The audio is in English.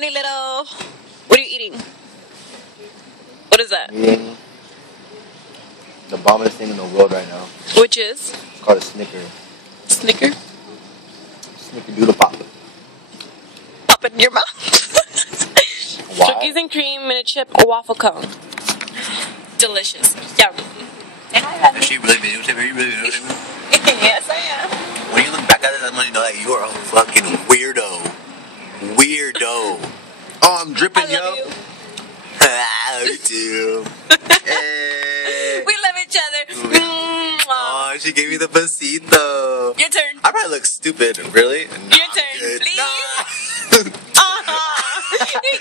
Rodnee Little. What are you eating? What is that? Eating the bombest thing in the world right now. Which is? It's called a Snicker. Snicker? Snickerdoodle pop. Pop it in your mouth. Why? Cookies and cream in a chip, a waffle cone. Delicious. Yum. Is she really videotaping? Are you really videotaping? Yes, I am. When you look back at it, I'm gonna know that you are a fucking weirdo. Weirdo. Oh, I'm dripping, I love you. Me too. Hey. We love each other. Oh, she gave me the besito. Your turn. I probably look stupid. Really? Your turn, please. Nah. He